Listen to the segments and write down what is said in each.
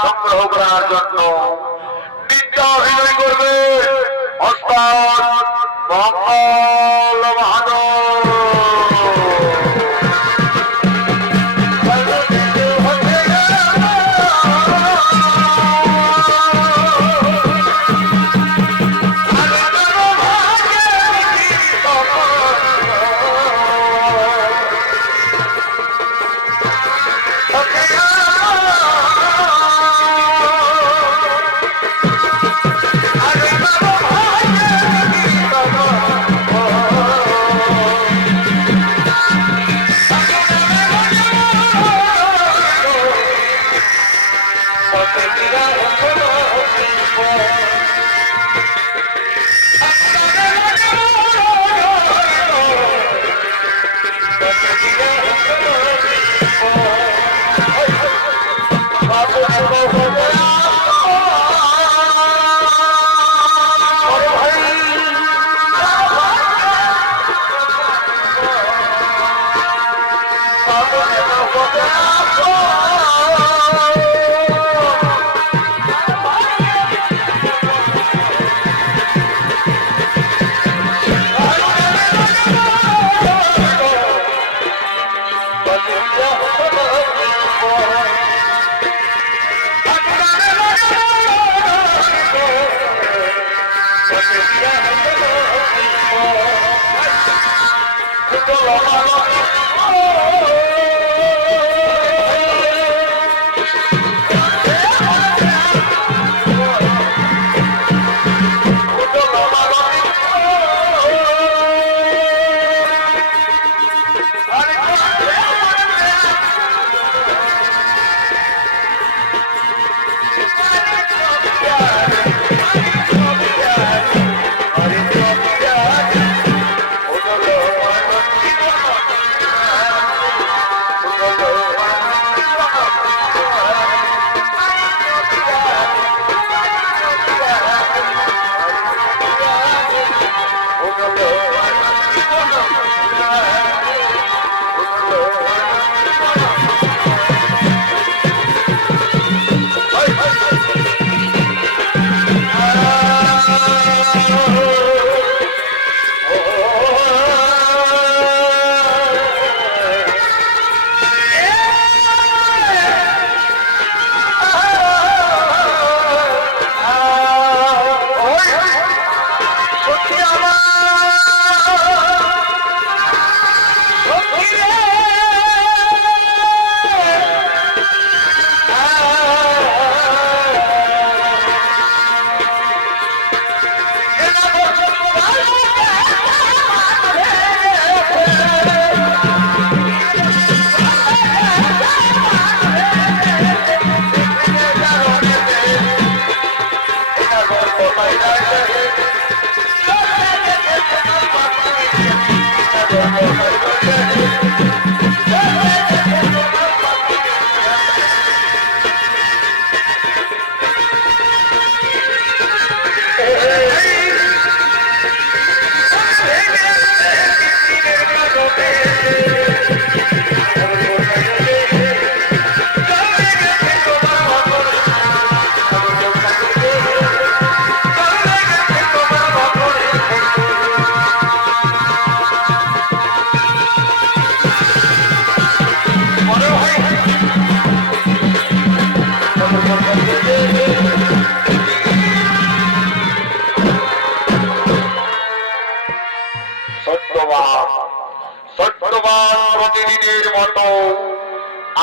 সংগ্রহ করার জন্য বিদ্যা অভিনয় করবে অস্তাদ মঙ্গল বাহাদুর। প্রতিবার প্রতিদিনের মতো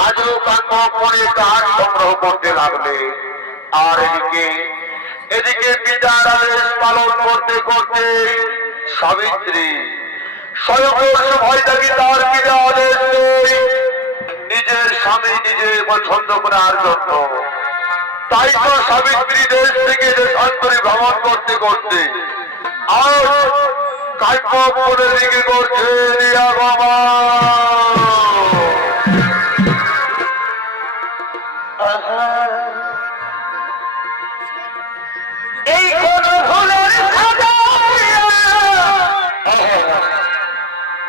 আজও কান্নপুরে কাঠ সংগ্রহ করতে লাগলে। আর এদিকে পিতার আদেশ পালন করতে করতে সাবিত্রী স্বয়ংবর ভয়টাকে তার পিতা আদেশ দেয় নিজের স্বামী নিজে পছন্দ করার জন্য। তাই তো সাবিত্রী দেশ থেকে দেশান্তরে ভ্রমণ করতে করতে আজ কান্নপুরের দিকে করছে এই কোন ভুলের সাজা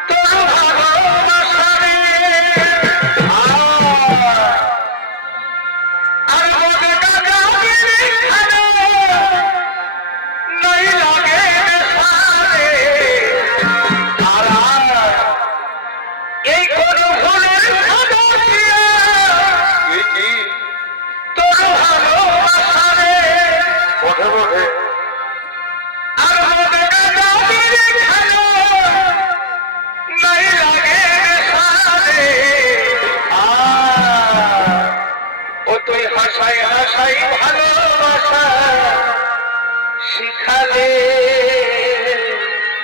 তোর ভালোবাসারে আর মনে গাজাগিরি খানে নাই লাগে সারে। আর এই কোন ভুলের সাজা তোর ভালোবাসারে বসে বসে আর মনে গাজাগিরি খানে নাই লাগে সারে। ও তুই হাসাই হাসাই ভালোবাসা শিখালে।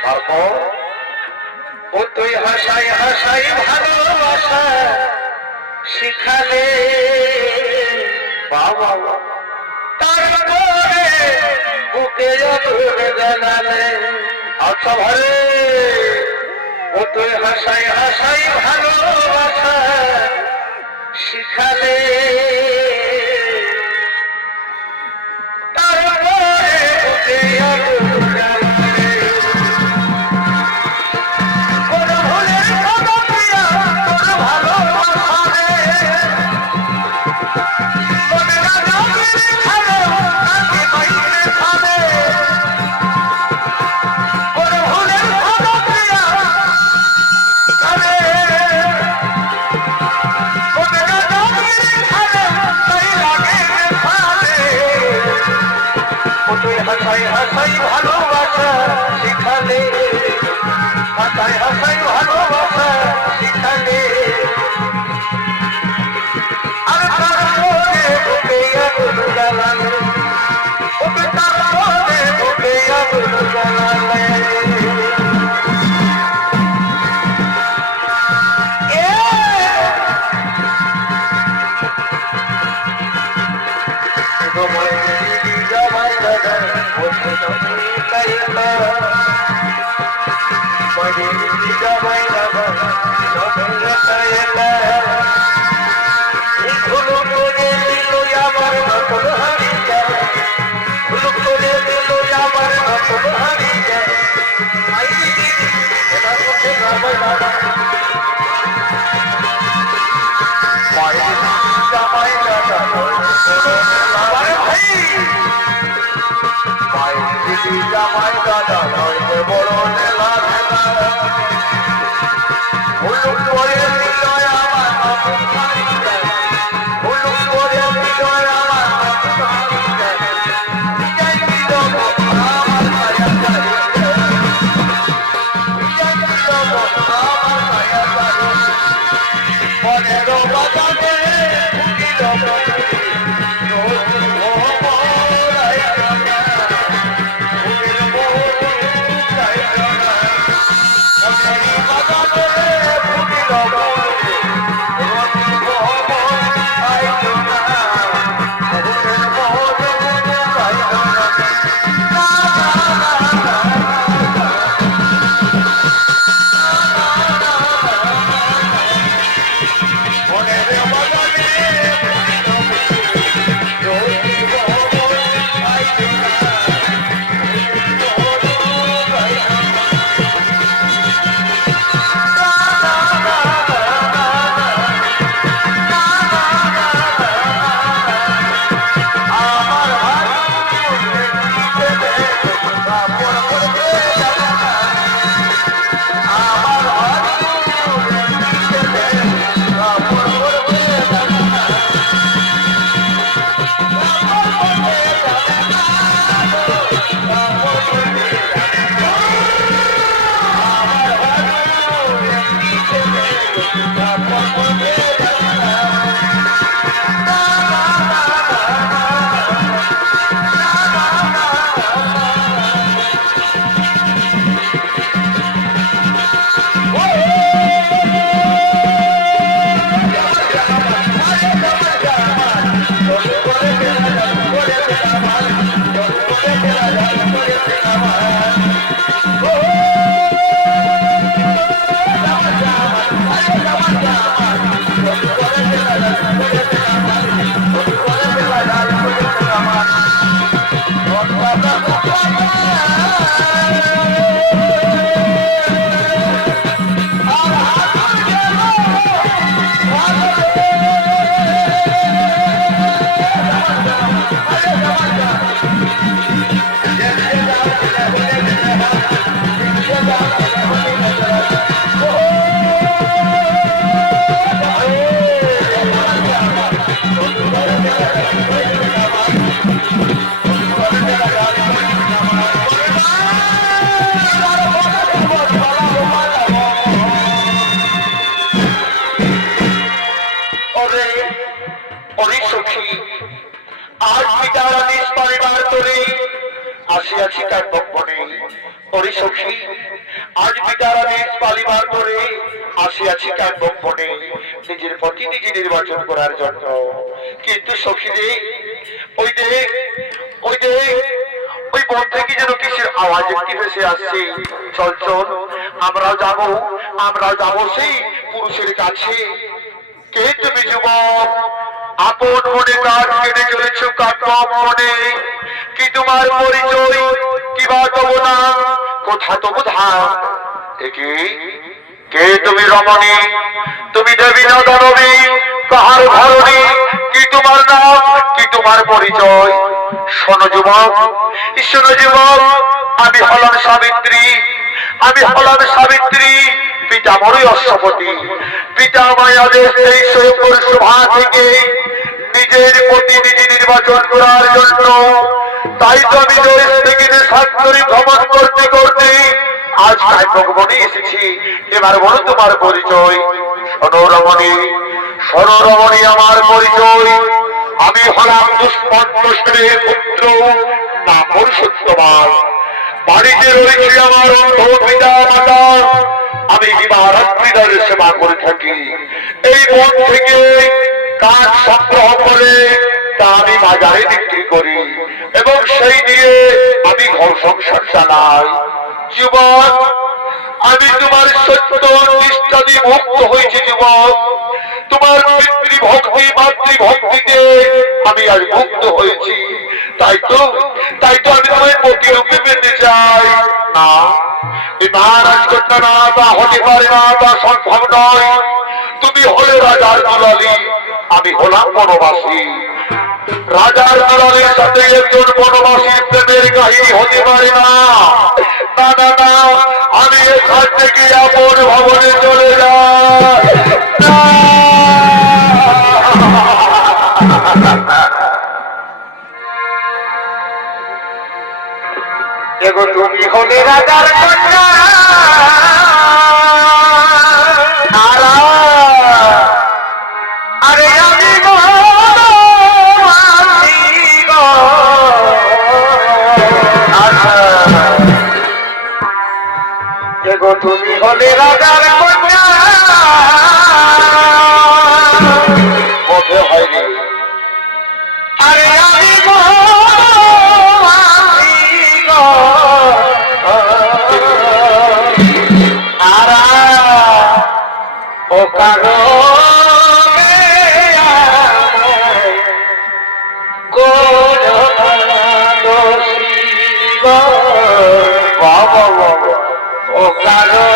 তারপর ও তুই হাসাই হাসাই ভালোবাসা শিখালে। বাবা তারপরে বুকে আগুন জ্বালালে। আচ্ছা ভাই ও তুই হাসাই হাসাই ভালোবাসা শিখালে। তারপরে বুকে আগুন জ্বালালে। কোন ভুলের কথা প্রিয়া তোর ভালোবাসারে মনে গাজাগিরি খানে তাকে বাইরে খানে। কোন ভুলের কথা প্রিয়া খানে মনে গাজাগিরি খানে নাই লাগে খানে। ও তুই হাসাই হাসাই ভালোবাসা শিখালে। হাসাই হাসাই ভালোবাসা শিখালে। আর তারপরে বুকে আগুন জ্বালালে। ও তুই তারপরে বুকে আগুন জ্বালালে। জামাই দাদা নইতে বড় নেলা হুলুক করে দিল আমার হুলুক করে দিল আমার যাই দিল আমার মায়া মনেরও বাজারে ফুটিল Oh আসিয়াছি তার বনে। ওরে সখী, আজ পিতার আদেশ পালিবার করে আসিয়াছি তার বনে নিজের পতি নিজে নির্বাচন করার জন্য। কিন্তু সখী রে, ওই দেখ, ওই দেখ, ওই বন থেকে যেন কিসের আওয়াজ একটি ভেসে আসছে। চল চল, আমরাও যাবো, আমরাও যাবো সেই পুরুষের কাছে। কে তুমি যুবক? আপন মনে কাজ কেটে চলেছ কাটব মনে। কি তোমার পরিচয়? কিবা তবু না, কোথা তবু ধাম? একে কে তুমি রমণী? তুমি দেবী না দানবী? কাহার ধরণী? কি তোমার নাম? কি তোমার পরিচয়? শোনো যুবক, শোনো যুবক, আমি হলাম সাবিত্রী, আমি হলাম সাবিত্রী। পিতা মরই অশ্বপতি, পিতা মায়াদের সেই স্বয়ংবর সভা থেকে নিজের প্রতি নিজে নির্বাচন করার জন্য। তাই তো আমি দেশ থেকে দেশান্তরে ভ্রমণ করতে করতে আজ কায়ক বনে এসেছি। এবার বলো তোমার পরিচয়। শোনো রমণী, শোনো রমণী, আমার পরিচয়। আমি হলাম দুষ্পন্নের পুত্র, নাম সত্যবান। বাড়িতে রয়েছে আমার অন্ধ পিতা মাতা। আমি দিবারাত্রিদের সেবা করে থাকি। এই বন থেকে কাঠ সংগ্রহ করে তা আমি বাজারে বিক্রি করি এবং সেই দিয়ে আমি ঘর সংসার চালাই। যুবক, আমি তোমার সত্য নিষ্ঠাদি মুক্ত হয়েছি যুবক। তোমার পিতৃভক্তি মাতৃভক্তিতে আমি আজ মুক্ত হয়েছি। তাই তো আমি তোমায় প্রতিরূপে পেতে চাই। না, এই মহারাজ কন্যা না, তা হতে পারে না, তা সম্ভব নয়। তুমি হলে রাজার দুলালী, আমি হলাম বনবাসী। রাজার দুলালীর সাথে একজন বনবাসীর প্রেমের কাহিনী হতে পারে না। না না না, আমি এখান থেকে আপন ভবনে চলে যাই। দেখো, তুমি হলে রাজার কন্যা, আরে আমি দেখো, তুমি হলে রাজার কন্যা। বোধে হয়নি। আরে আমি ও কারো ও কারো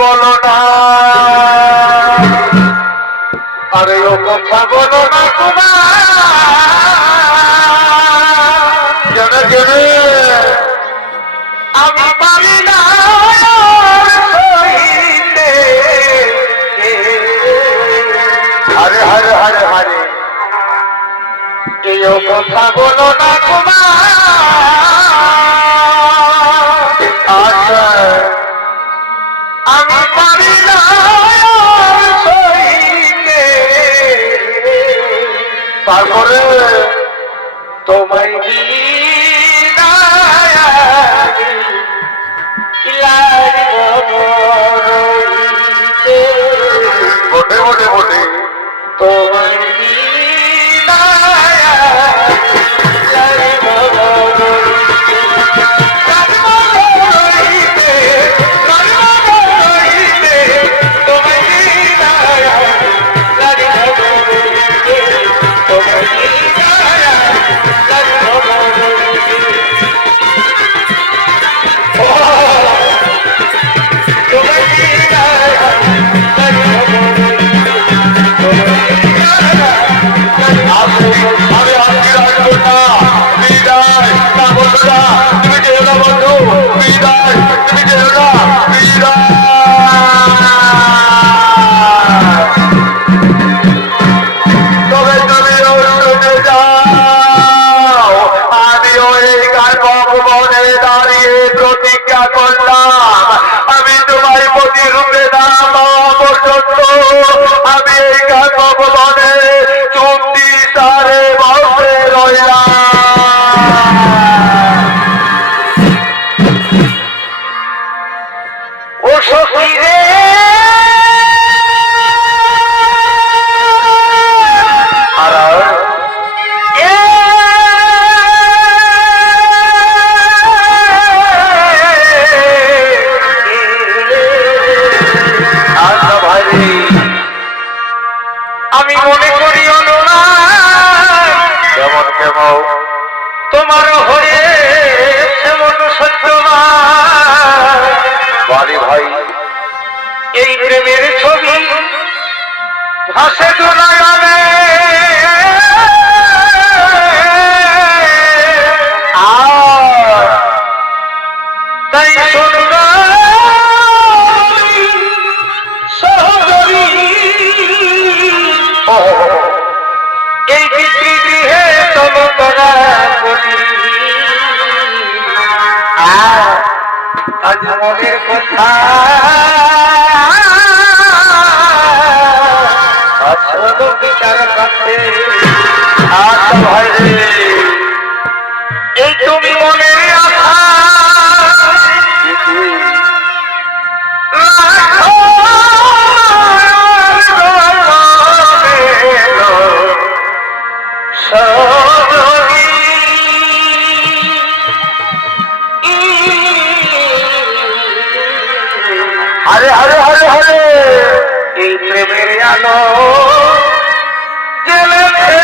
বলো না। আরে ও কথা বলো না তোমার জেনে আমি পারি না হরে হরে হরে হরে। এই কথা বলো না তোমার। আচ্ছা, আমি পারি না সইতে। তারপরে তোমায় বটে বটে বটে তোমায় কেমন তোমার হয়ে সেমন সত্যবান বাড়ি ভাই এই প্রেমের ছবি ভাসে দুনয়নে তাই সহদরী এই পিতৃগৃহে চমকরা করি আজ মনের কথা আসলো বিচার কাছে আচ্ছা ভাই রে এই তুমি মনের আশা হরে হরে হরে হরে এই প্রেমের আলো জেলেছে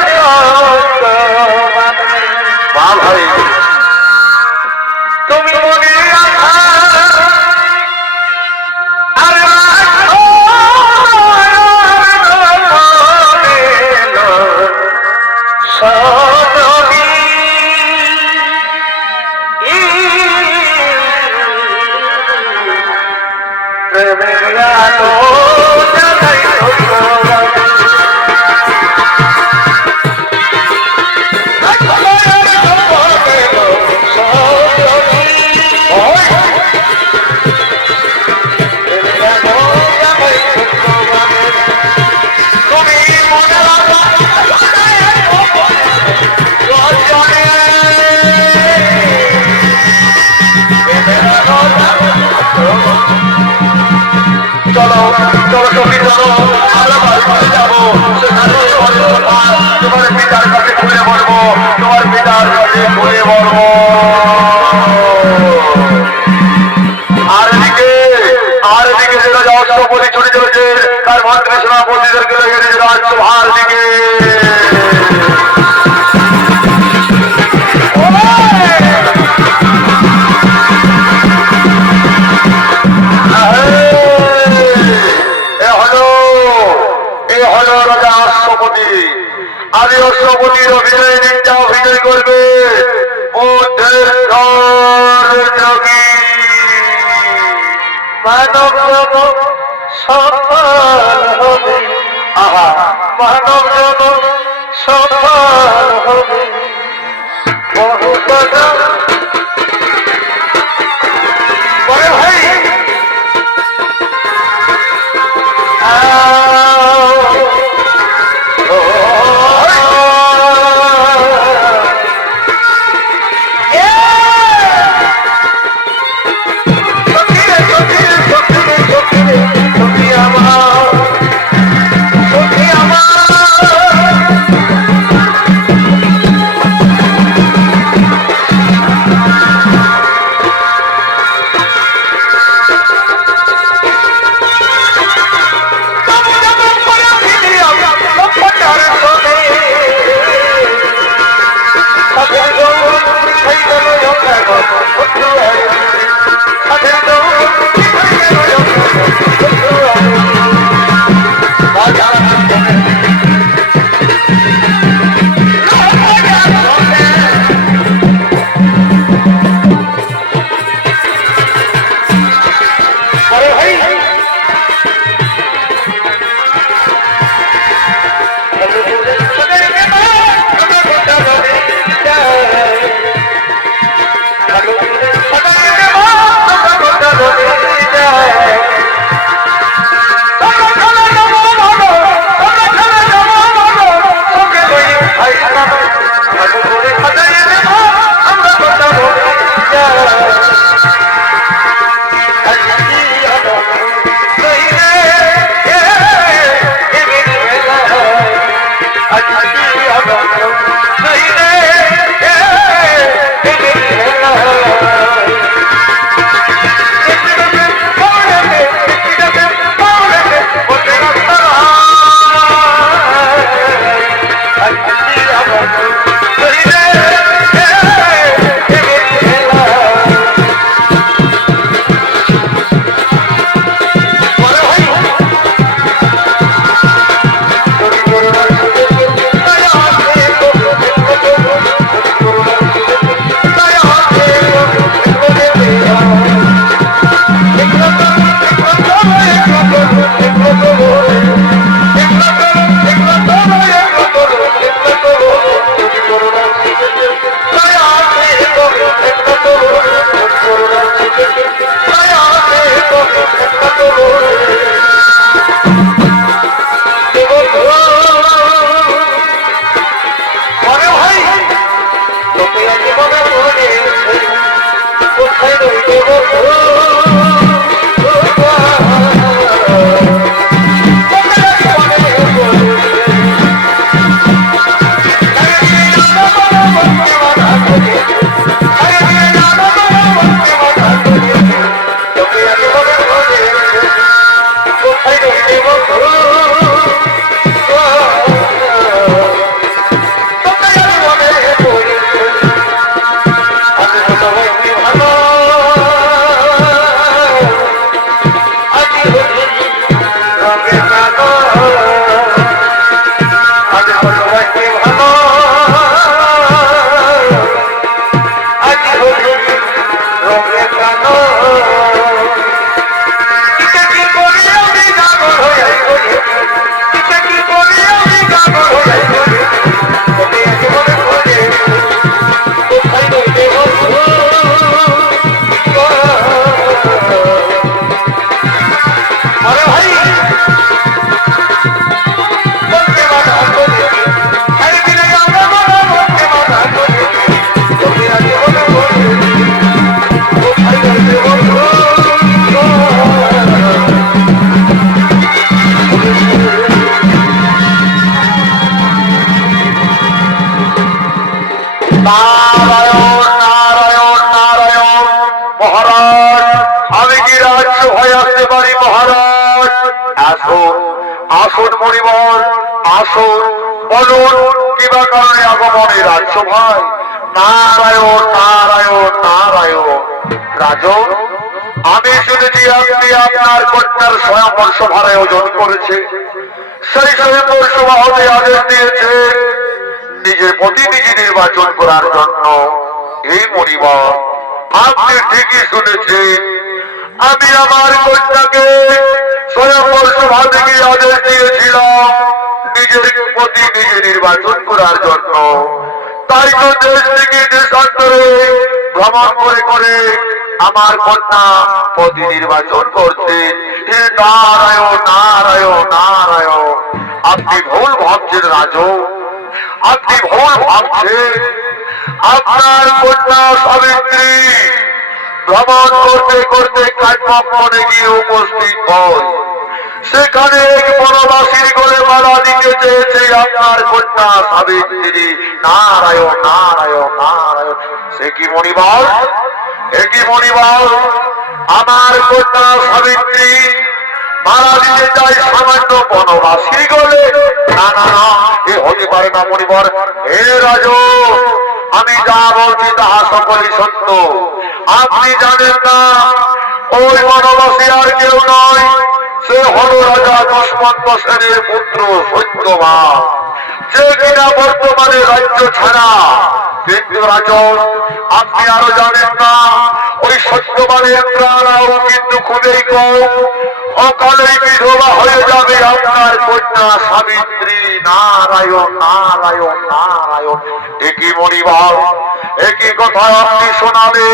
মা ভাই তুমি মনে আশা চলো চলো সঙ্গী চলো আমরা বাড়ি যাবো সেখানে তোমার পিতার কাছে খুলে বলবো তোমার পিতার কাছে খুলে বলবো আর এদিকে যেটা যাওয়া সভাপতি ছুটি চলেছে তার মন্ত্রী সেনাপতিদেরকে লেগে দিয়েছে রাজ্যভার দিকে আদি অশ্বপতির অভিনয় দিনটা অভিনয় করবে মানব সফল হবে আহা মানব জগৎ সফল হবে বহু কথা বলে ভাই আসুন মণিবর, আসুন, বলুন কিবা কারণে আগমনে রাজসভায়। নারায়ণ নারায়ণ নারায়ণ। রাজন, আমি শুনেছি আপনি আপনার কন্যার স্বয়ংবর সভার আয়োজন করেছে। সেই স্বয়ংবর সভা হতে আদেশ দিয়েছে নিজের প্রতিনিধি নির্বাচন করার জন্য। এই মণিবর, আপনি ঠিকই শুনেছেন। আমি আমার কন্যাকে স্বয়ংবর সভা থেকে আদেশ দিয়েছিলাম নিজের প্রতিনিধি নির্বাচন করার জন্য। তাই তো দেশ থেকে দেশান্তরে ভ্রমণ করে করে আমার কন্যা পতি নির্বাচন করছেন। হে নারায়ণ নারায়ণ নারায়ণ। আপনি ভুল ভাবছেন রাজন, আপনি ভুল ভাবছেন। আপনার কন্যা সাবিত্রী ভ্রমণ করতে করতে কাঠমাপনে গিয়ে উপস্থিত হয়। সেখানে এক বনবাসীর করে মারা দিতে চেয়েছে আপনার কন্যা সাবিত্রী। নারায়ণ নারায়ণ নারায়ণ। সে কি মণিবর, একই মণিবর, আমার কন্যা সাবিত্রী মারা দিতে চাই সামান্য বনবাসী গলে? না না না, এ হতে পারে না মণিবর। হে রাজ, আমি যা বলছি তাহা সকলই সত্য। আপনি জানেন না, ওই বনবাসী আর কেউ নয়, সে হল রাজা দুষ্মন্ত সেনের পুত্র সত্যবান, যে কিনা বর্তমানে রাজ্য ছাড়া। কিন্তু রাজন, আপনি আরো জানেন না, ওই সত্যবানের প্রাণাও কিন্তু খুবই কম। অকালেই বিধবা হয়ে যাবে আপনার কন্যা সাবিত্রী। নারায়ণ নারায়ণ নারায়ণ। একই মণিবর, একই কথা আপনি শোনাবে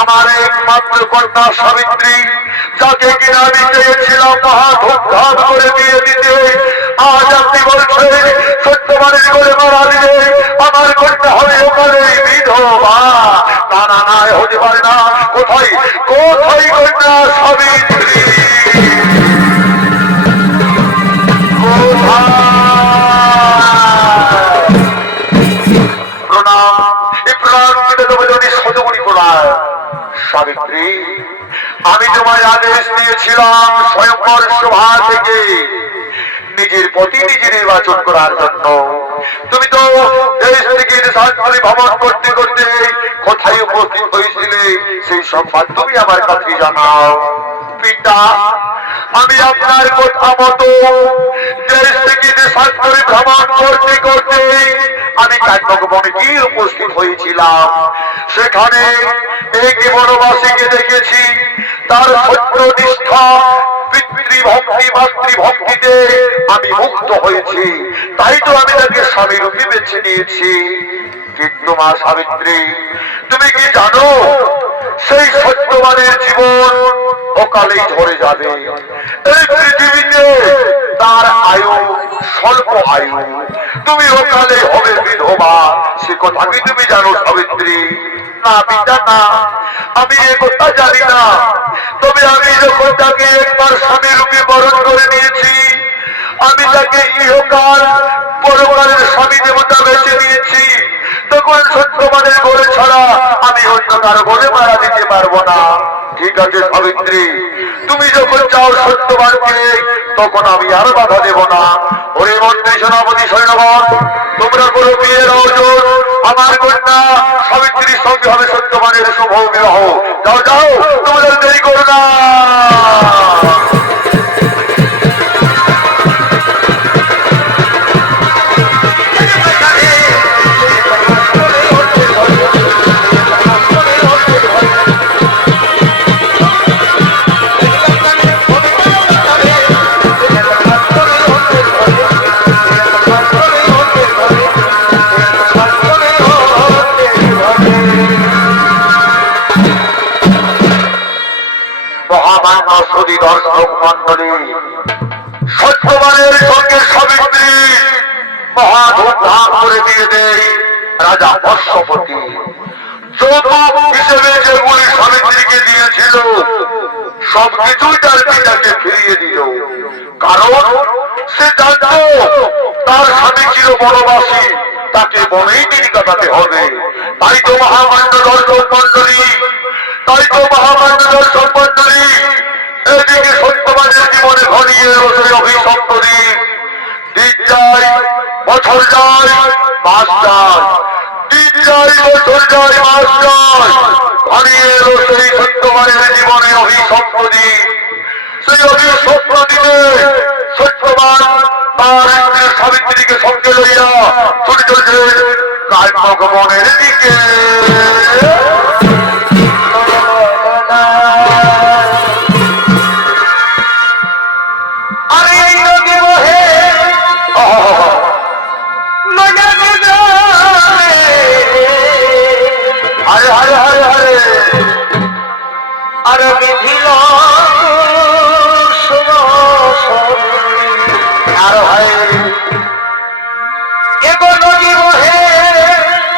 আমার একমাত্র কন্যা সাবিত্রী, যাকে কিনা আমি চেয়েছিলাম মহা ধূমধাম করে দিয়ে দিতে। আজ আপনি বলছেন সত্যবানের করে মারা দিলে আমার কন্যা হবে ওখানে বিধবা। না না না, হতে পারে না। কোথায় কোথায় কন্যা সাবিত্রী? সাবিত্রী, আমি তোমায় আদেশ দিয়েছিলাম স্বয়ংবর সভা থেকে নিজের প্রতিনিধি নির্বাচন করার জন্য। তুমি তো দেশ থেকে দেশান্তরে ভ্রমণ করতে করতে কোথায় উপস্থিত হয়েছিলে সেই সংবাদ তুমি আমার কাছে জানাও। পিতা, আমি আপনার কথা মতো দেশ থেকে দেশান্তরে ভ্রমণ করতে করতে আমি কাঠমাপনে গিয়ে উপস্থিত হয়েছিলাম। সেখানে এক বনবাসীকে দেখেছি, তার সত্যনিষ্ঠা পিতৃভক্তি মাতৃভক্তিতে আমি মুক্ত হয়েছি। তাই তো আমি তাকে স্বামী রূপে বেছে নিয়েছি। কিন্তু মা সাবিত্রী, তুমি কি জানো সেই সত্যবানের জীবন অকালেই ঝরে যাবে। এই পৃথিবীতে তার আয়ু স্বল্প আয়ু। তুমি অকালে হবে বিধবা, সে কথা কি তুমি জানো সাবিত্রী? না পিতা না, আমি এ কথা জানি না। তবে আমি যখন তাকে একবার স্বামী রূপে বরণ করে নিয়েছি, আমি তাকে ইহকাল পরকালের স্বামী দেবতা বেছে নিয়েছি, তখন সত্যবানের বলে ছাড়া আমি অন্য কারো বলে মারা দিতে পারবো না। ঠিক আছে সাবিত্রী, তুমি যখন চাও সত্যবানকে, তখন আমি আর বাধা দেব না। ওরে মন্ত্রী সেনাপতি সৈন্যগণ, তোমরা করো বিয়ের আয়োজন। আমার কন্যা সাবিত্রীর সঙ্গে হবে সত্যবানের শুভ বিবাহ। যাও যাও, তোমরা দেরি করো না। দর্শক মন্ডলী, সত্যবানের সঙ্গে সাবিত্রী মহা ধূমধাম করে দিয়ে দেয় রাজা অশ্বপতি। যৌতুক হিসেবে যেগুলি সাবিত্রীকে দিয়েছিল সবকিছুই তার পিতাকে ফিরিয়ে দিল। কারণ সে জানত তার স্বামী ছিল বনবাসী, তাকে বনেই তিনি কাটাতে হবে। তাই তো মহামান্য দর্শক মন্ডলী, তাই তো মহামান্য দর্শক মন্ডলী, এদিকে সত্যবানের জীবনে ঘনিয়ে রসে অভিশপ্ত দিন। দিন যায়, বছর যায়, মাস যায়, দিন যায়, বছর যায়, মাস যায়, ঘনিয়ে এলো সেই সত্যবানের জীবনে অভিশপ্ত দিন। সেই অভিশপ্ত দিনে সত্যবান তার স্ত্রী সাবিত্রীকে সঙ্গে লইয়া ছুটে চলছে কালমগমনের দিকে। হরে হরে হরে হরে আর বিভিন্ন আর হয় এগো নদী বহে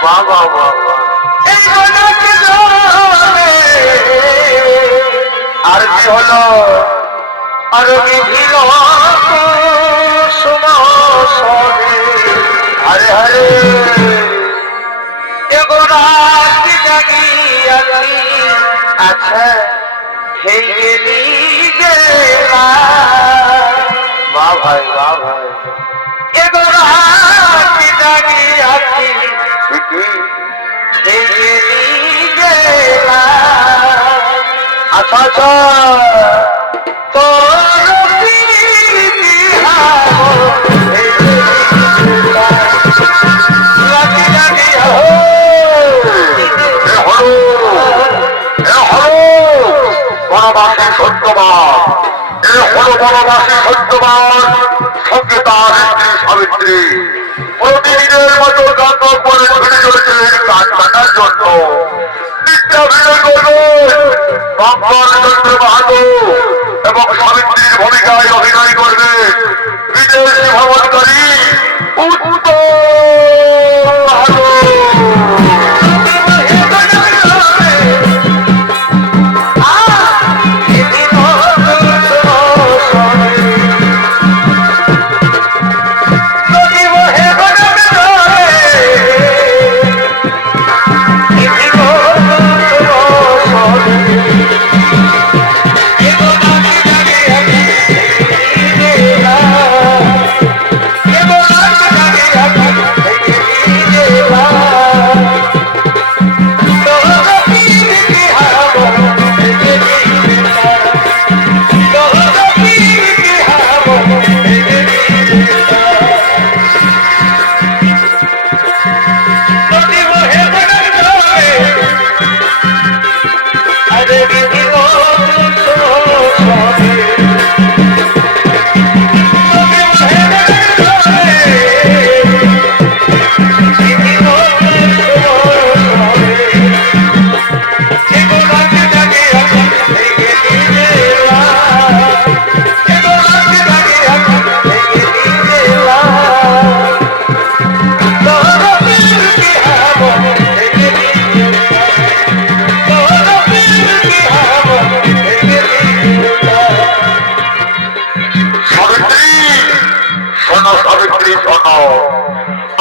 বাবা বাবা এই নদী জলে আর কি হলো আর বিভিন্ন হরে হরে এগো রাত জাগিয়াছি আচ্ছা ভেঙে গেলা বাহ ভাই বাহ ভাই এগো রাত জাগিয়াছি ঠিকই ভেঙে গেলা আচ্ছা আচ্ছা তোর প্রীতি হাও রাতি জাগিয়া বনবাসী সত্যবান এ হল বনবাসী সত্যবান সঙ্গে তার স্ত্রী সাবিত্রী প্রতিদিনের মতো গন্ধ করে ছুটে চলেছে কাজ কাটার জন্য নিত্যাভিনয় করবে চন্দ্র বাহাদুর এবং সাবিত্রীর ভূমিকায় অভিনয় করবে বিদেশি ভ্রমণকারী উত্তম বাহাদুর।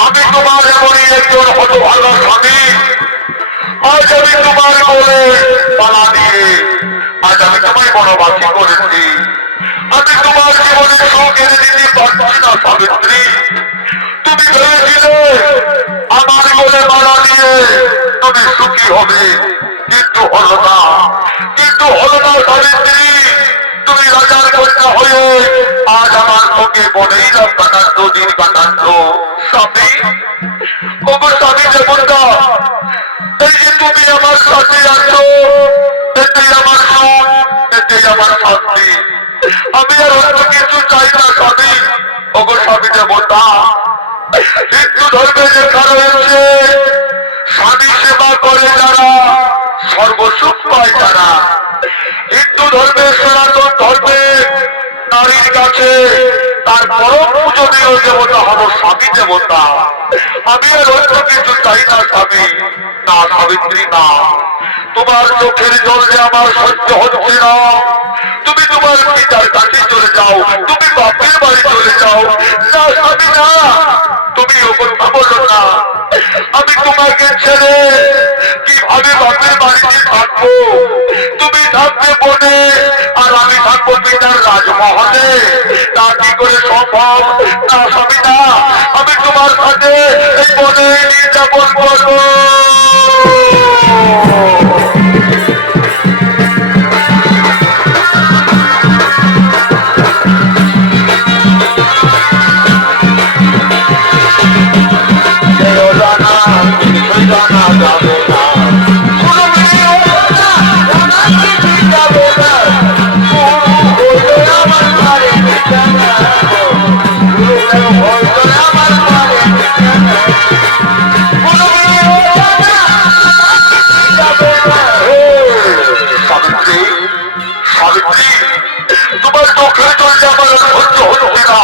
আমি তোমার এমনই একজন হতভাগা স্বামী। আজ আমি তোমার বলে পালা দিয়ে আজ আমি তোমায় বনবাসী করেছি। আমি তোমার জীবনে সুখ এনে দিতে পারছি না সাবিত্রী। তুমি ভেবেছিলে আমার বলে মালা দিয়ে তুমি সুখী হবে, কিন্তু হলো না, কিন্তু হলো না সাবিত্রী। তুমি রাজার কন্যা হয়ে আজ আমার সঙ্গে বনেই রাত কাটাচ্ছ, দিন কাটাচ্ছ। স্বামী ওগো স্বামী দেবতা, এই যে তুমি আমার সাথে আছো, এতেই আমার সুখ, এতেই আমার শান্তি। আমি আর অন্য কিছু চাই না স্বামী। ওগো স্বামী দেবতা, হিন্দু ধর্মে লেখা রয়েছে স্বামী সেবা করে যারা সর্বসুখ পায় যারা। হিন্দু ধর্মে সনাতন ধর্মে নারীর কাছে তার পরম পূজনীয় দেবতা হলো স্বামী দেবতা। আমি আর অন্য কিছু চাই না স্বামী। না সাবিত্রী না, তোমার চোখের জল যে আমার সহ্য হচ্ছে না। তুমি তোমার পিতার কাছে চলে যাও, তুমি বাপের বাড়ি চলে যাও। না স্বামী না, তুমি ও কথা বলো না। আমি তোমাকে ছেড়ে কিভাবে বাপের বাড়িতে থাকবো? তুমি থাকবে বনে আর আমি থাকবো পিতার রাজমহলে, তা কি করে সম্ভব? না স্বামী না, আমি তোমার সাথে এই বনে নির্যাপন করবো। তোমার চোখের জন্য আমার সহ্য হচ্ছে না।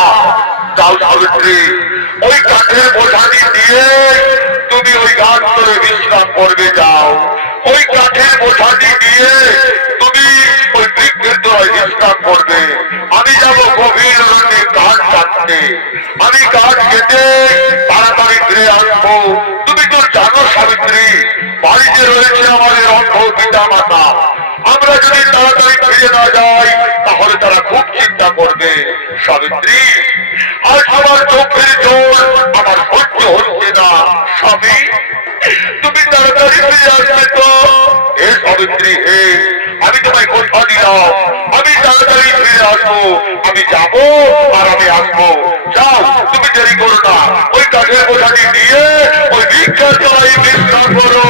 যাও সাবিত্রী, ওই কাঠের বোঝাটি দিয়ে তুমি ওই গাছ ধরে বিশ্রাম করবে। যাও, ওই কাঠের বোঝাটি দিয়ে তুমি ওই বৃক্ষের তলায় বিশ্রাম করবে। আমি যাব গভীর অরণ্যে গাছ কাটতে। আমি গাছ কেটে তাড়াতাড়ি ফিরে আসবো। তুমি তো জানো সাবিত্রী, বাড়িতে রয়েছে আমাদের অন্ধ পিতা মাতা। আমরা যদি তাড়াতাড়ি ফিরে না যাই তাহলে তারা খুব চিন্তা করবে। সাবিত্রী, আজ আমার চোখের জল আমার সহ্য হচ্ছে না। স্বামী, তুমি তাড়াতাড়ি ফিরে আসবে তো? হে সাবিত্রী, হে, আমি তোমায় কথা দিলাম, আমি তাড়াতাড়ি ফিরে আসবো। আমি যাবো আর আমি আসবো। যাও, তুমি দেরি করো না। ওই কাঠের বোঝাটি নিয়ে ওই ভিক্ষার তলায় বিশ্রাম করো।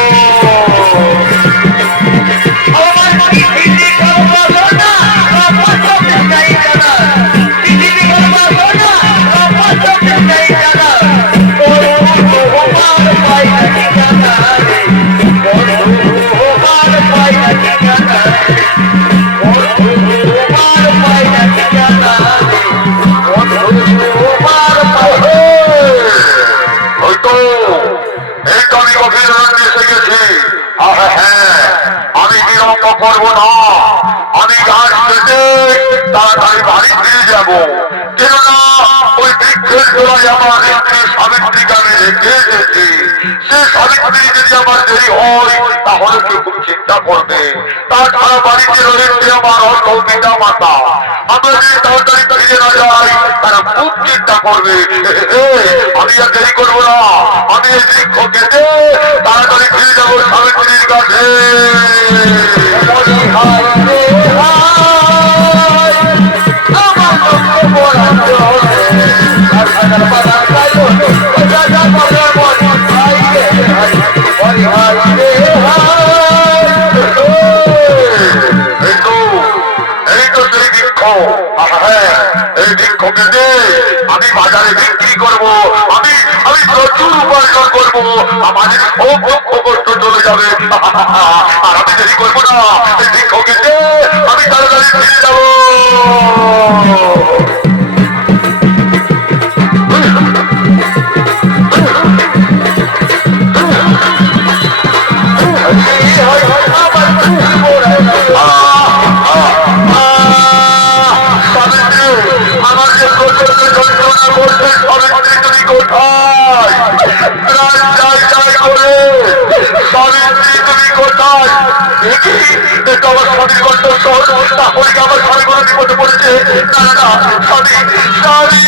আমি বিলম্ব করবো না। আমি গাছ কেটে তাড়াতাড়ি বাড়ি ফিরে যাব। কেননা ওই বৃক্ষের তলায় আমার স্ত্রী সাবিত্রীকে আমি রেখে এসেছি। সে সাবিত্রী যদি আমার দেরি হয় তাহলে কেউ খুব চিন্তা করবে। তাছাড়া বাড়িতে রয়েছে আমার অর্থ পিতা মাতা। আমরা যদি তাড়াতাড়ি ফিরে না যাই তারা খুব চিন্তা করবে। আমি আর দেরি করবো না। আমি এই বৃক্ষ কেটে তাড়াতাড়ি ফিরে যাবো সাবিত্রীর কাছে। আমি বাজারে বিক্রি করবো। আমি প্রচুর উপার্জন করবো। আমাদের সব দুঃখ কষ্ট চলে যাবে। আর আমি দেরি করবো না। এই বৃক্ষ কেটে আমি তাড়াতাড়ি ফিরে যাবো। আমার যে প্রচন্ড যন্ত্রণা করছে সাবিত্রী, তুমি কোথায়? করে সাবিত্রী, তুমি কোথায়? এটা আমার স্বামীর কণ্ঠস্বর। তাহলে কি আমার স্বামী কোনো বিপদে পড়েছে? না না, স্বামী, স্বামী,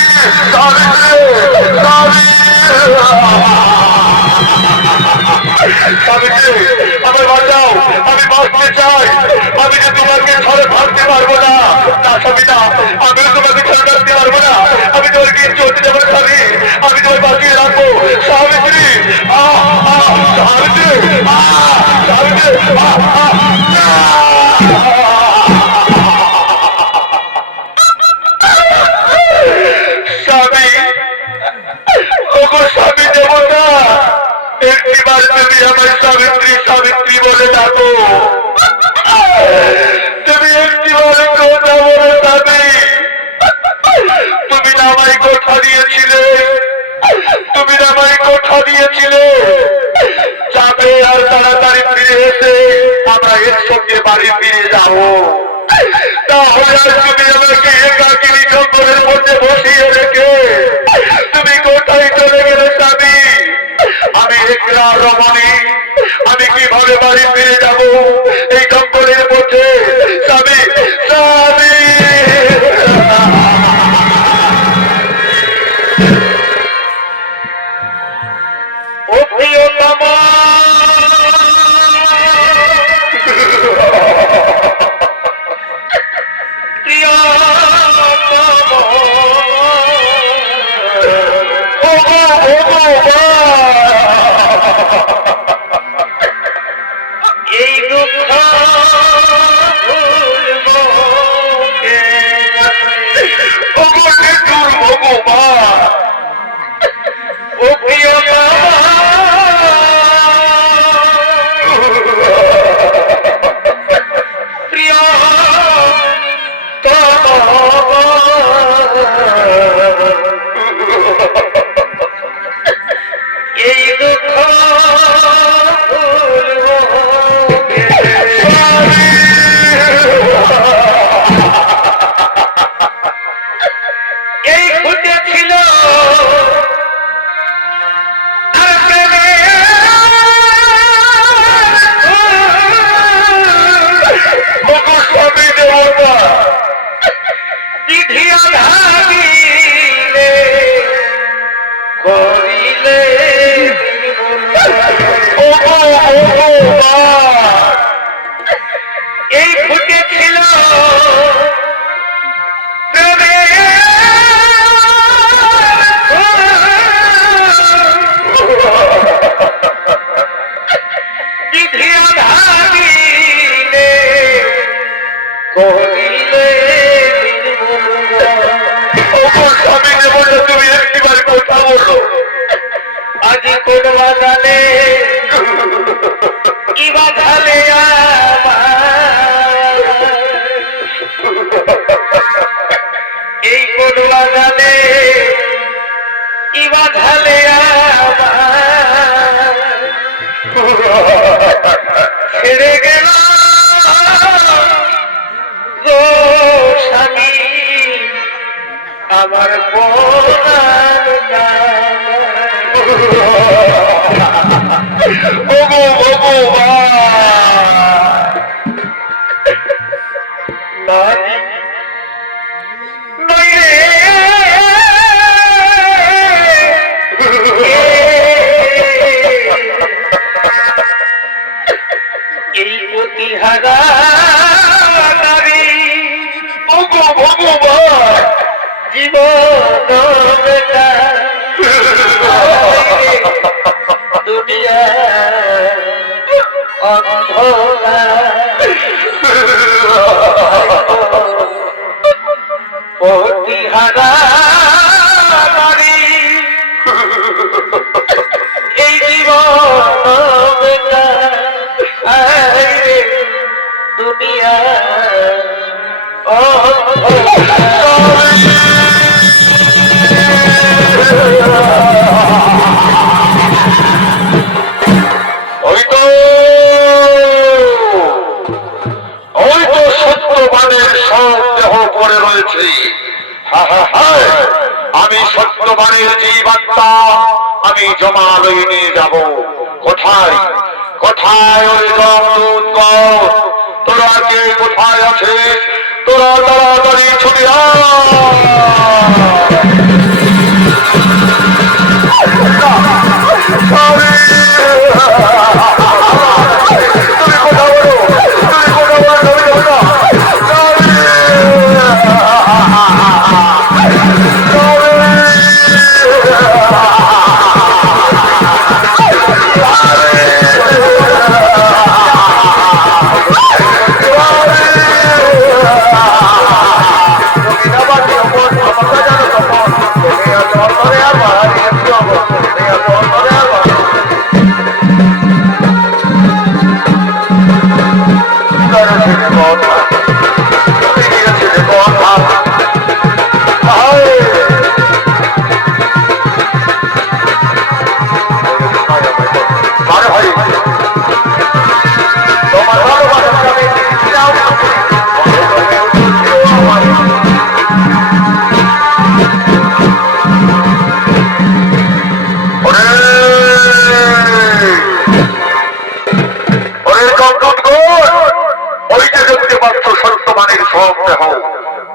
সাবিত্রী, স্বামী, সাবিত্রী, আমার বাঁচাও। আমি বাঁচতে চাই। আমি যে তোমাকে ছাড়া থাকতে পারবো না। না স্বামী না, আমিও তোমাকে ছাড়া থাকতে পারবো না। আমি তোমার কিচ্ছু হতে যাবো না স্বামী। আমি তোমার বাঁচিয়ে রাখবো। সাবিত্রী, সাবিত্রী, সাবিত্রী, স্বামী, ওগো স্বামী দেবতা, একটিবার তুমি আমার সাবিত্রী সাবিত্রী বলে ডাকো। তুমি একটিবার কথা বলো স্বামী। তুমি না আমায় কথা দিয়েছিলে, তুমি না আমায় কথা দিয়েছিলে যাবে আর তাড়াতাড়ি ফিরে এসে আমরা একসঙ্গে বাড়ি ফিরে যাবো। তাহলে আজ তুমি আমাকে একাকিনী জঙ্গলের মধ্যে বসিয়ে রেখে তুমি কোথায় চলে গেলে স্বামী? আমি একলা রমণী, আমি কিভাবে বাড়ি ফিরে যাব এই জঙ্গলের মধ্যে? এই দুঃখ ভুলবো কে ভগবান ও প্রিয় মা প্রিয় এই দুঃখ ভুলবো কে? এই ফুটেছিল আর প্রেমে স্বামী দেবতা বিধি আধারিলে করিলে এই ফুটেছিল প্রেমে বিধি আধারিলে করিলে স্বামী দেবতা তুমি একটিবার কথা বলো আজি কোন বাজালে কি বাজালে এই কোন বাজালে কি বাজালে ছেড়ে গেল গো স্বামী আমার পরাণ নারী নইরে এই প্রতিহারা নারী ভগবান জীবন বেটা দুনিয়া প্রতিহারা নারী এই জীবন বেটা দুনিয়া সত্যবানের সব দেহ পড়ে রয়েছে। আমি সত্যবানের জীবাত্মা আমি জমালয়ে নিয়ে যাব। কোথায় কোথায় ওই দূত তোরা কে কোথায় আছিস? তোরা তাড়াতাড়ি ছুটে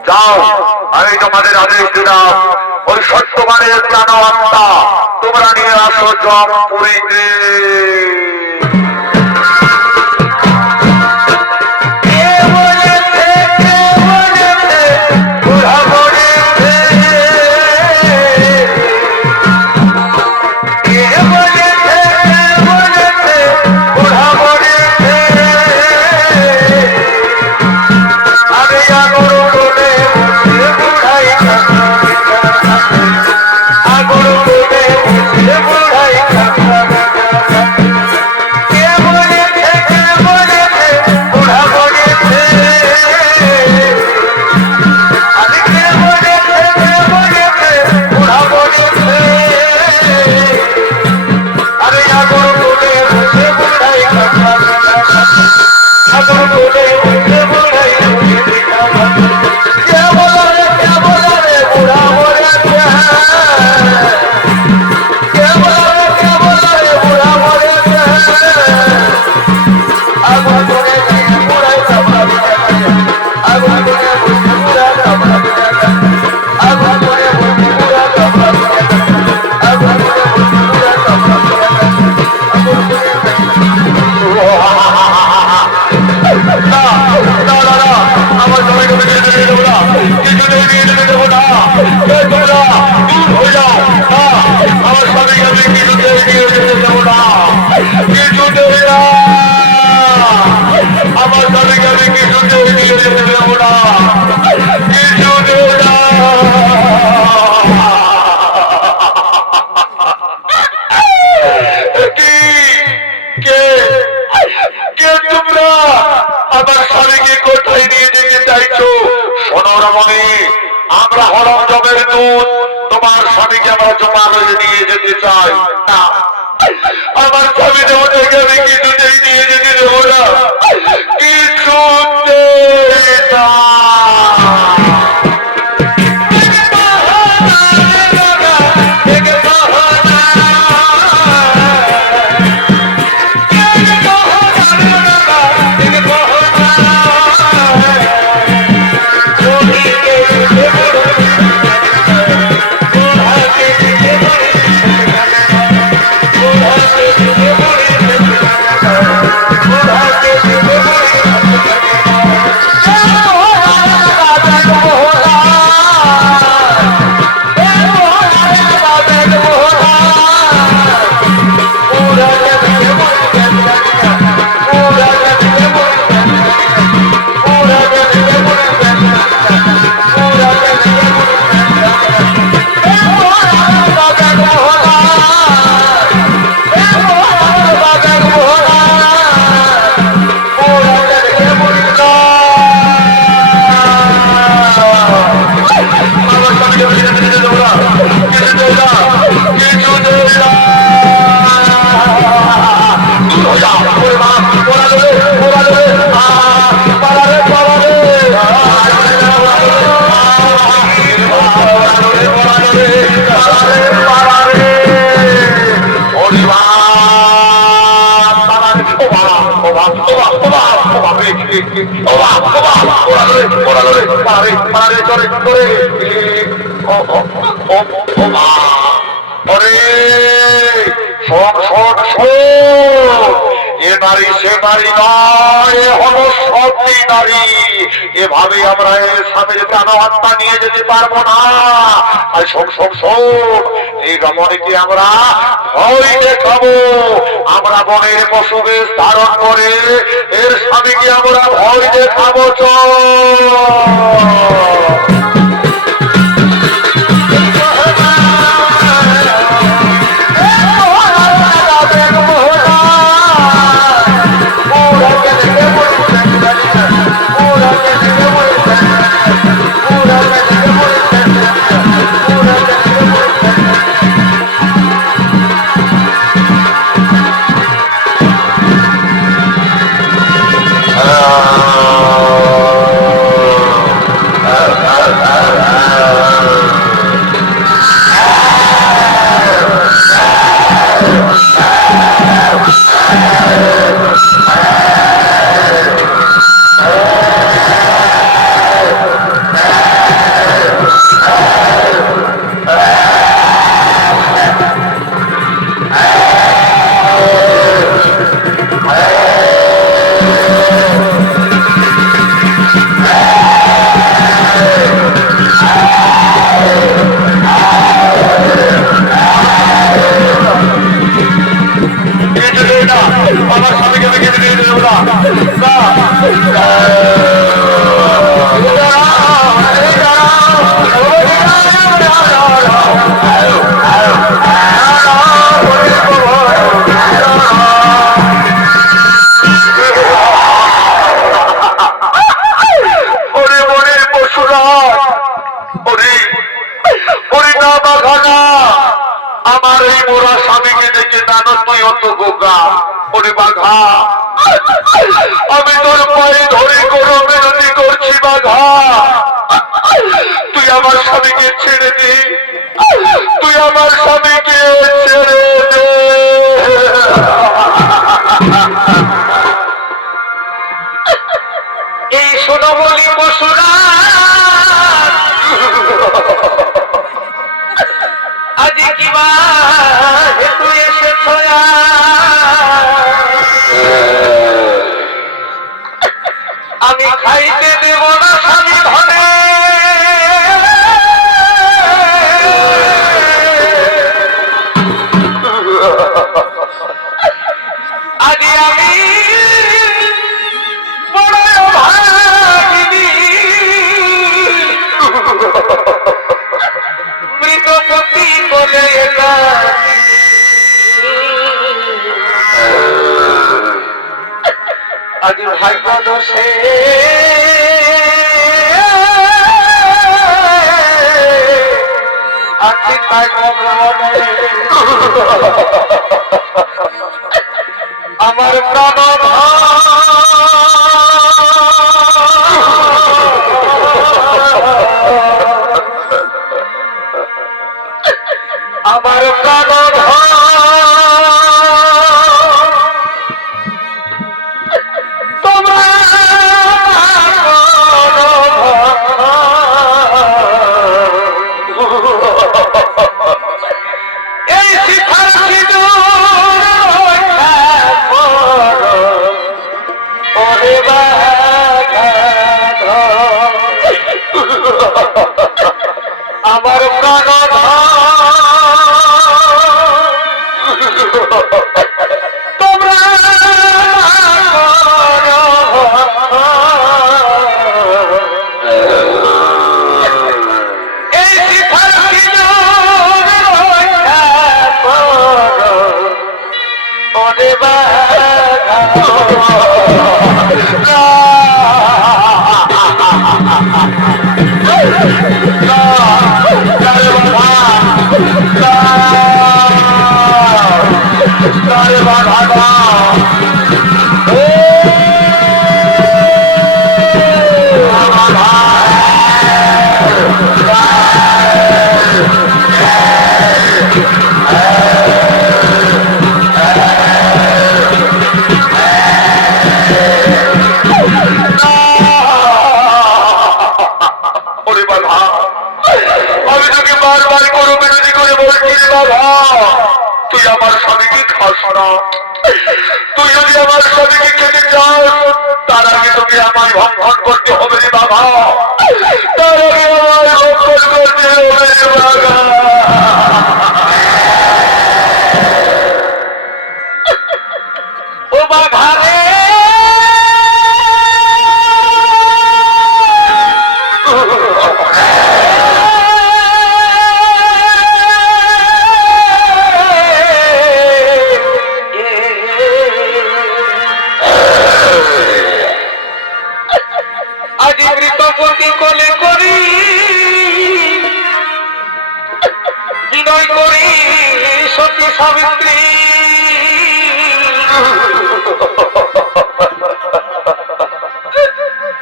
যাও, আমি তোমাদের আদেশ দিলাম ওই সত্যবানের প্রাণ আত্মা তোমরা নিয়ে আসো জমপুরীতে। পারে পারে চলে করে ও ও ও ও মা ওরে শোন শোন শোন এ নারী সে নারী নয় এ হলো সত্যি নারী এভাবে আমরা এর স্বামীর প্রাণ আত্মা নিয়ে যেতে পারবো না আর শোন শোন শোন এই রমণীকে আমরা ভয় দেখাবো আমরা বনের পশু বেশ ধারণ করে এর স্বামীকে আমরা ভয় দেখাবো চল আমার এই মোরা স্বামীকে দেখে জানো তুই অত গোগা ওরে বাঘা আমি তোর পায়ে ধরে কোনো বিরতি করছি বাঘা তুই আমার স্বামীকে ছেড়ে দি তুই আমার স্বামীকে ছেড়ে দে এই শোনো বলি বসুরা আজি কিবা হেতু এসেছ আমি খাইতে দেব না স্বামী ধনে আজি আমি বড় ভাগিনী মৃতপতি বলে আজ ভাগ্য দোষে আছি তাই আমার প্রাণ আমার প্রাণ তোমরা এই শিখার ওরে আমার প্রাণ তোমরা এই শিখার ওরে তুই আমার স্বামীকে খাস না। তুই যদি আমার স্বামীকে খেতে চাস তার আগে তোকে আমায় ভক্ষণ করতে হবে রে বাবা, তার আগে আমায় ভক্ষণ করতে হবে রে বাবা। ও বাঘা রে, আজি মৃতপতি কোলে করি বিনয় করি সতী সাবিত্রী,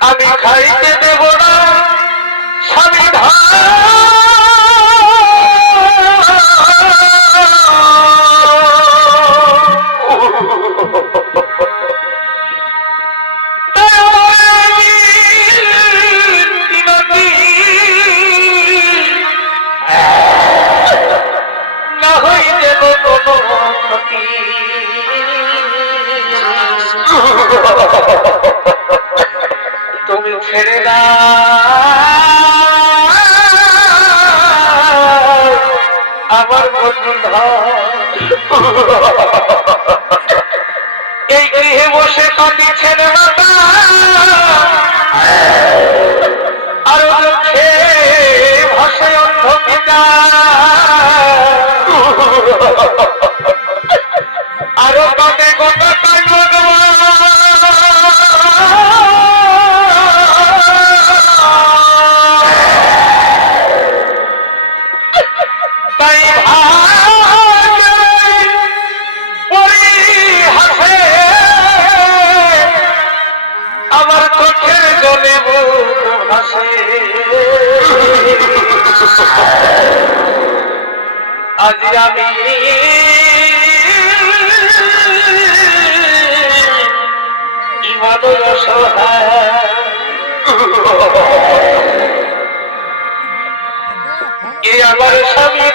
আমি খাইতে দেব না স্বামী না হয়ে দেব কোনো ক্ষতি, তুমি ছেড়ে না আমার বন্ধুধা, এই গৃহে বসে কাঁদিছেন মাতা আর চোখে ভাসে অন্ধ পিতা, আরো কাঁদে গোটা তাই হাসে আমার চোখের জলে ভাসে, আজ আমি ইমানের অসহায়, এ আমার স্বামী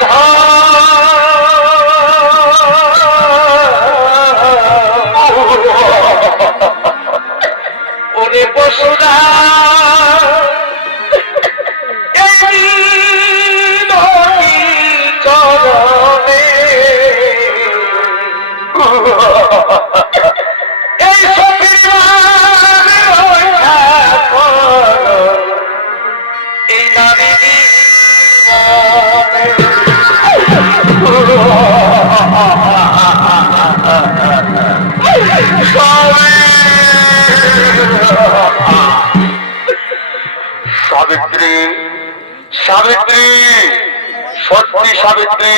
ওরে পশুরা চরণে এই সখীর এই নারী সাবিত্রী, সাবিত্রী, সত্যি সাবিত্রী,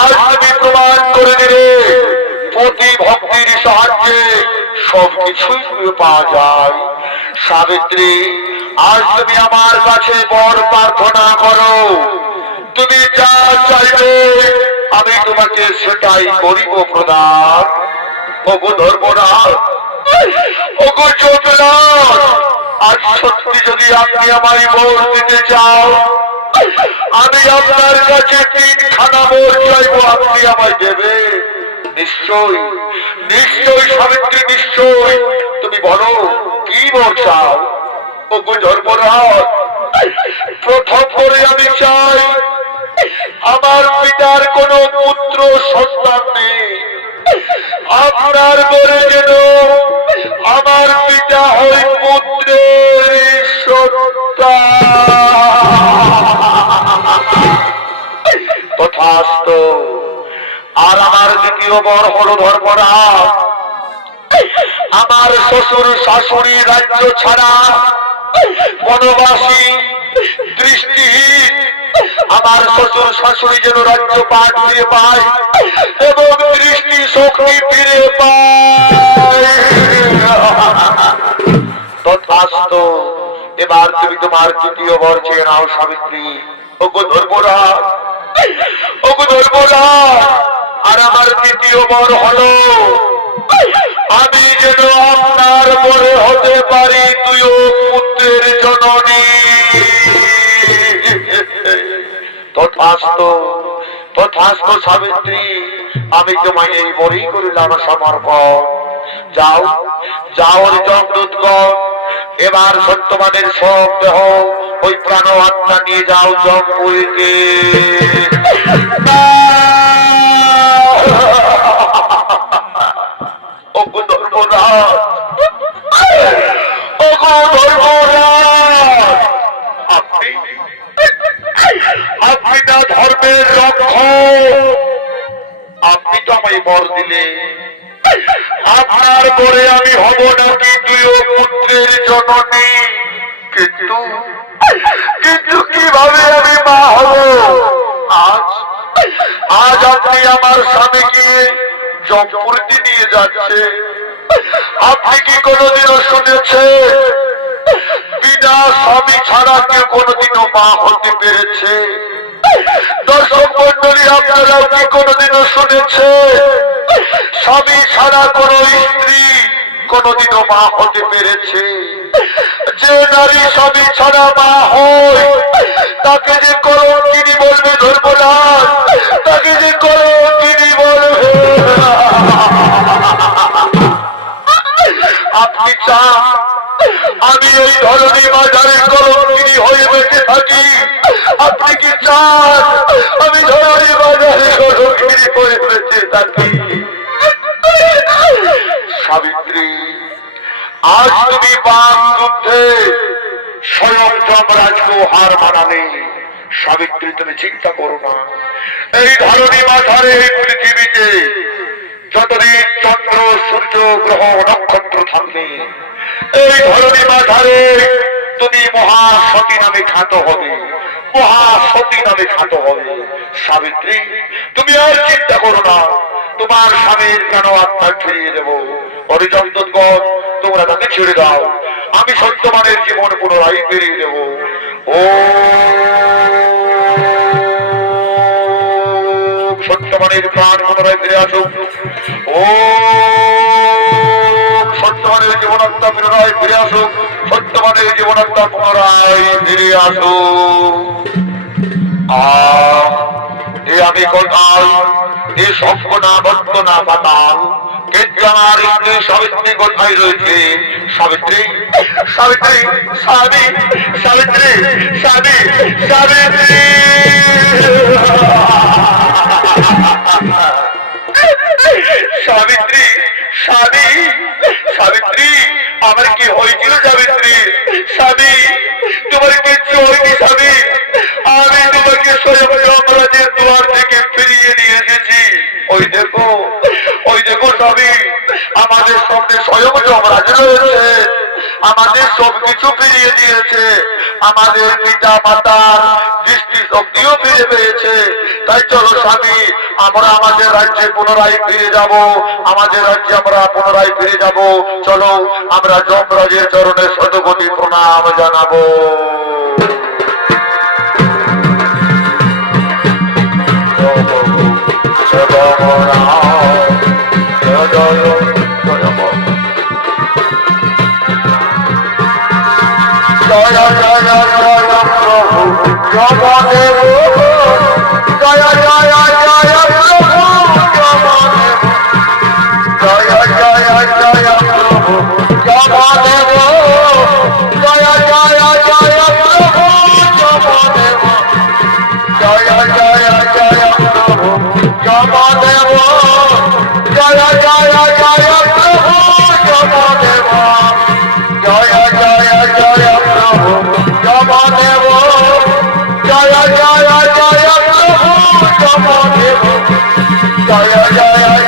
আজ তুমি প্রমাণ করে দিলে পতি ভক্তির সাহায্যে সবকিছুই পাওয়া যায়। সাবিত্রী, আজ তুমি আমার কাছে বর প্রার্থনা করো, তুমি যা চাইবে আমি তোমাকে সেটাই করিব প্রদান। ওগো ধর্মরাজ, ওগো যোগনাথ, আজ সত্যি যদি আপনি আমায় বর দিতে চাও আমি আপনার কাছে 3খানা বর চাইবো, আপনি আমায় দেবে নিশ্চয়, নিশ্চয় সাবিত্রী, নিশ্চয়। তুমি বলো কি বর চাও? ওগো ধর্মরাজ, প্রথম করে আমি চাই আমার পিতার কোন পুত্র সন্তান নেই, আপনার বরে যেন আমার পিতা হয় পুত্রের তথাস্তু। আর আমার দ্বিতীয় বর হল ধর্মরাজ, আমার শ্বশুর শাশুড়ি রাজ্য ছাড়া বনবাসী দৃষ্টিহীন আমার শ্বশুর শাশুড়ি যেন রাজ্য পাঠ দিয়ে পায় এবং দৃষ্টি শক্তি ফিরে পায়। তথাস্তু। এবার তুমি তোমার তৃতীয় বর চেয়ে নাও সাবিত্রী। ওগো ধর্মরাজ, ওগো ধর্মরাজ, আর আমার তৃতীয় বর হলো আমি যেন আপনার বরে হতে পারি তুইও পুত্রের জননী। তথাস্তু। তথাস্তু সাবিত্রী, আমি তোমায় এই বরেই করিলাম সমর্পণ। যাও যাও যমদূতগণ, এবার সত্যবানের সব দেহ ওই প্রাণ আত্মা নিয়ে যাও যমপুরীতে। ওগো ধর্মরাজ, ওগো ধর্মরাজ, আপনি আপনি না ধর্মের রক্ষক, আপনি তো আমায় বর দিলে, আপনার পরে আমি হব নাকি দুই পুত্রের জননী, কিন্তু কিন্তু কিভাবে আমি মা হব? আজ আজ আপনি আমার স্বামীকে যমপুরীতে নিয়ে যাচ্ছে। আপনি কি কোনোদিনও শুনেছে বিনা স্বামী ছাড়া কেউ কোনোদিনও মা হতে পেরেছে? দর্শক মন্ডলী, আপনারাও কি কোনোদিনও শুনেছে স্বামী ছাড়া কোন স্ত্রী কোনোদিনও মা হতে পেরেছে? যে নারী স্বামী ছাড়া মা হয় তাকে যে কলঙ্কিনী বলবে ধর্মরাজ, তাকে যে কলঙ্কিনী বলবে। আপনি চান আমি এই ধরনী বাজারে কলঙ্কিনী হয়ে বেঁচে থাকি? আপনি কি চান আমি ধরনী বাজারে কলঙ্কিনী হয়ে বেঁচে থাকি? সাবিত্রী, আজ তুমি বাম যুদ্ধে স্বয়ং যমরাজকে হার মানালে। সাবিত্রী, তুমি চিন্তা করো না, এই ধরনী মাঝারে এই পৃথিবীতে যতদিন চন্দ্র সূর্য গ্রহ নক্ষত্র থাকবে, এই ধরনী মাঝারে তুমি মহাসতী নামে খ্যাত হবে, মহাসতী নামে খ্যাত হবে। সাবিত্রী, তুমি আর চিন্তা করো না, তোমার স্বামীর প্রাণ আত্মা ফিরিয়ে দেবো। অরিজনদূতগণ, তোমরা তাকে ছেড়ে দাও, আমি সত্যবানের জীবন পুনরায় ফিরিয়ে দেব। ও সত্যবানের প্রাণ পুনরায় ফিরে আসুক। ও সত্যবানের জীবনাত্মা পুনরায় ফিরে আসুক। সত্যবানের জীবনাত্মা পুনরায় ফিরে আসুক। এ আমি কোথায়? এ সভ্য না বদ্ধ না পাতাল, কিন্তু আমার স্ত্রী সাবিত্রী কোথায় রয়েছে? সাবিত্রী, সাবিত্রী, সাবি, সাবিত্রী, সাবি, সাবিত্রী। সাবিত্রী, সাবি, সাবিত্রী, আমার কি হয়েছিল সাবিত্রী? সাবি, তোমার কিচ্ছু হয়নি সাবি, আমি তোমাকে স্বয়ং যমরাজের দুয়ার থেকে ফিরিয়ে নিয়ে এসেছি। ওই দেখো, ওই দেখো সাবি, আমাদের সামনে স্বয়ং যমরাজ রয়েছে, আমাদের সবকিছু ফিরিয়ে দিয়েছে, আমাদের পিতা মাতার দৃষ্টি শক্তিও ফিরে পেয়েছে। তাই চলো স্বামী, আমরা আমাদের রাজ্যে পুনরায় ফিরে যাব, আমাদের রাজ্যে আমরা পুনরায় ফিরে যাব। চলো, আমরা যমরাজের চরণে শতকোটি প্রণাম জানাবো। জয় জয় জয় প্রভু জগদেব, জয় জয় জয় প্রভু জগদেব, জয় জয় জয় প্রভু জগদেব, জয় জয় জয় প্রভু জগদেব, জয় জয় জয় প্রভু জগদেব, জয় জয় জয় প্রভু জগদেব, জয় জয় জয় প্রভু জগদেব, জয় জয় জয় প্রভু জগদেব, জয় জয়